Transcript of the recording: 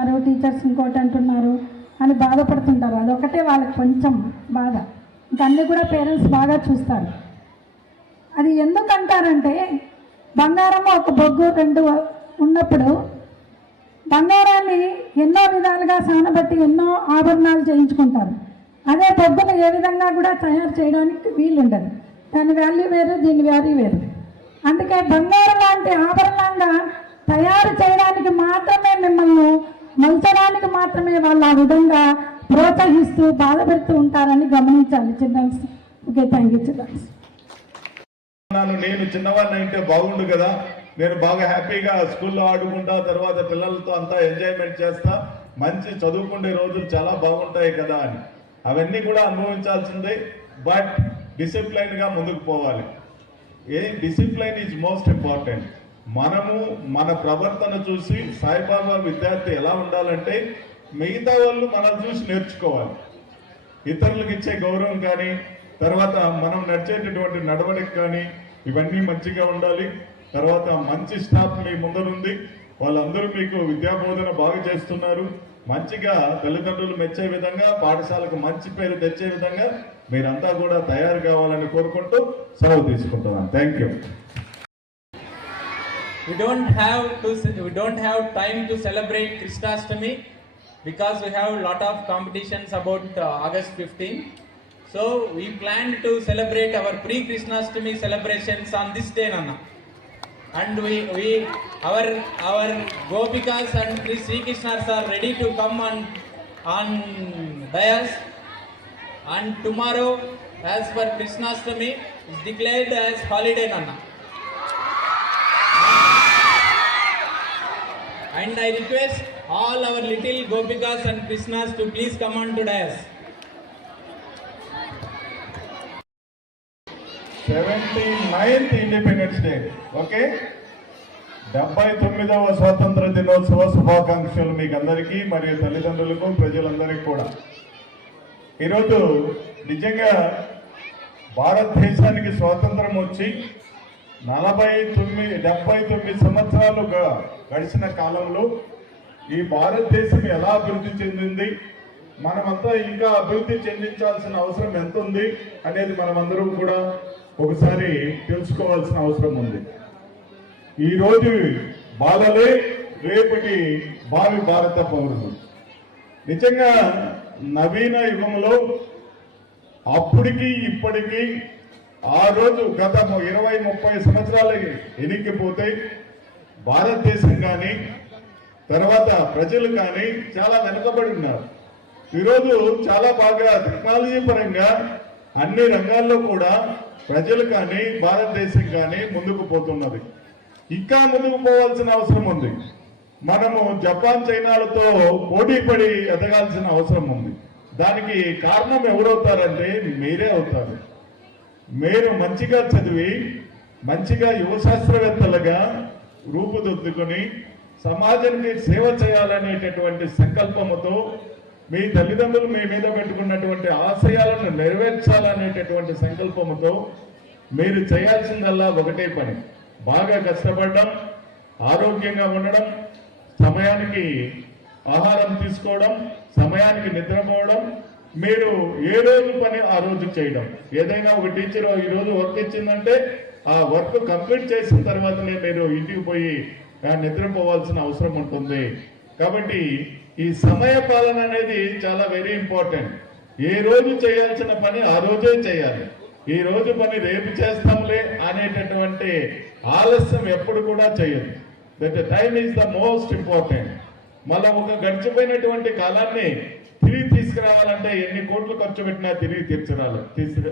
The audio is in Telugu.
అంటున్నారు, టీచర్స్ ఇంకోటి అంటున్నారు అని బాధపడుతుంటారు. అదొకటే వాళ్ళకి కొంచెం బాధ. ఇంకా అన్నీ కూడా పేరెంట్స్ బాగా చూస్తారు. అది ఎందుకంటారంటే బంగారం ఒక బొగ్గు రెండు ఉన్నప్పుడు బంగారాన్ని ఎన్నో విధాలుగా సానబట్టి ఎన్నో ఆభరణాలు చేయించుకుంటారు. అదే బొగ్గును ఏ విధంగా కూడా తయారు చేయడానికి వీలుండదు. దాని వాల్యూ వేరు, దీని వాల్యూ వేరు. అందుకే బంగారం లాంటి ఆభరణంగా తయారు చేయడానికి మాత్రమే మిమ్మల్ని మలచడానికి మాత్రమే వాళ్ళు ఆ విధంగా ప్రోత్సహిస్తూ బాధపెడుతూ ఉంటారని గమనించాలి children's. Okay, thank you children's. నేను చిన్నవాడిని అంటే బాగుండు కదా, నేను బాగా హ్యాపీగా స్కూల్లో ఆడుకుంటా, తర్వాత పిల్లలతో అంతా ఎంజాయ్మెంట్ చేస్తా, మంచి చదువుకునే రోజులు చాలా బాగుంటాయి కదా అని. అవన్నీ కూడా అనుభవించాల్సిందే. బట్ డిసిప్లైన్గా ముందుకు పోవాలి. Discipline is most important. మనము మన ప్రవర్తన చూసి సాయిబాబా విద్యార్థి ఎలా ఉండాలంటే మిగతా వాళ్ళు మనం చూసి నేర్చుకోవాలి. ఇతరులకు ఇచ్చే గౌరవం కానీ, తర్వాత మనం నడిచేటటువంటి నడవడిక కానీ ఇవన్నీ మంచిగా ఉండాలి. తర్వాత మంచి స్టాఫ్ మీ ముందరుంది, వాళ్ళందరూ మీకు విద్యాబోధన బాగా చేస్తున్నారు. మంచిగా తల్లిదండ్రులు మెచ్చే విధంగా, పాఠశాలకు మంచి పేరు తెచ్చే విధంగా మీరంతా కూడా తయారు కావాలని కోరుకుంటూ సెలవు తీసుకుంటున్నాను. Thank you. We don't have time to celebrate Krishnastami because we have a lot of competitions about August 15. So we planned to celebrate our pre-Krishnastami celebrations on this day, Nana. And our Gopikas and Sri Krishnars are ready to come on dais. And tomorrow, as per Krishnastami, is declared as holiday, Nana. And I request all our little Gopikas and Krishnas to please come on to dais. 79th Independence Day. Okay, 79వ స్వాతంత్ర దినోత్సవ శుభాకాంక్షలు మీకు అందరికీ మరియు తల్లిదండ్రులకు, ప్రజలందరికీ కూడా. ఈరోజు నిజంగా భారతదేశానికి స్వాతంత్రం వచ్చి 79 సంవత్సరాలు గడిచిన కాలంలో ఈ భారతదేశం ఎలా అభివృద్ధి చెందింది, మనమంతా ఇంకా అభివృద్ధి చెందించాల్సిన అవసరం ఎంత ఉంది అనేది మనమందరం కూడా ఒకసారి తెలుసుకోవాల్సిన అవసరం ఉంది. ఈరోజు బాలలే రేపటి భావి భారత పౌరులు. నిజంగా నవీన యుగంలో అప్పటికి ఇప్పటికీ ఆ రోజు గత 20-30 సంవత్సరాలకి ఎన్నికపోతే భారతదేశం కానీ తర్వాత ప్రజలు కానీ చాలా వెనుకబడి ఉన్నారు. ఈరోజు చాలా బాగా టెక్నాలజీ పరంగా అన్ని రంగాల్లో కూడా ప్రజలు కానీ భారతదేశం కానీ ముందుకు పోతున్నది. ఇంకా ముందుకు పోవాల్సిన అవసరం ఉంది. మనము జపాన్, చైనాలతో పోటీపడి ఎదగాల్సిన అవసరం ఉంది. దానికి కారణం ఎవరవుతారంటే మీరే అవుతారు. మీరు మంచిగా చదివి మంచిగా యువ శాస్త్రవేత్తలుగా రూపుదిద్దుకొని సమాజానికి సేవ చేయాలనేటటువంటి సంకల్పముతో మీ తల్లిదండ్రులు మీ మీద పెట్టుకున్నటువంటి ఆశయాలను నెరవేర్చాలనేటటువంటి సంకల్పముతో మీరు చేయాల్సిందల్లా ఒకటే పని, బాగా కష్టపడడం, ఆరోగ్యంగా ఉండడం, సమయానికి ఆహారం తీసుకోవడం, సమయానికి నిద్రపోవడం, మీరు ఏ రోజు పని ఆ రోజు చేయడం. ఏదైనా ఒక టీచర్ ఈరోజు వర్క్ ఇచ్చిందంటే ఆ వర్క్ కంప్లీట్ చేసిన తర్వాతనే మీరు ఇంటికి పోయి నిద్రపోవాల్సిన అవసరం ఉంటుంది. కాబట్టి ఈ సమయ పాలన అనేది చాలా వెరీ ఇంపార్టెంట్. ఏ రోజు చేయాల్సిన పని ఆ రోజే చేయాలి. ఈ రోజు పని రేపు చేస్తాంలే అనేటటువంటి ఆలస్యం ఎప్పుడు కూడా చేయదు. That time is the most important. మళ్ళా ఒక గడిచిపోయినటువంటి కాలాన్ని తిరిగి తీసుకురావాలంటే ఎన్ని కోట్లు ఖర్చు పెట్టినా తిరిగి తీర్చరాలి.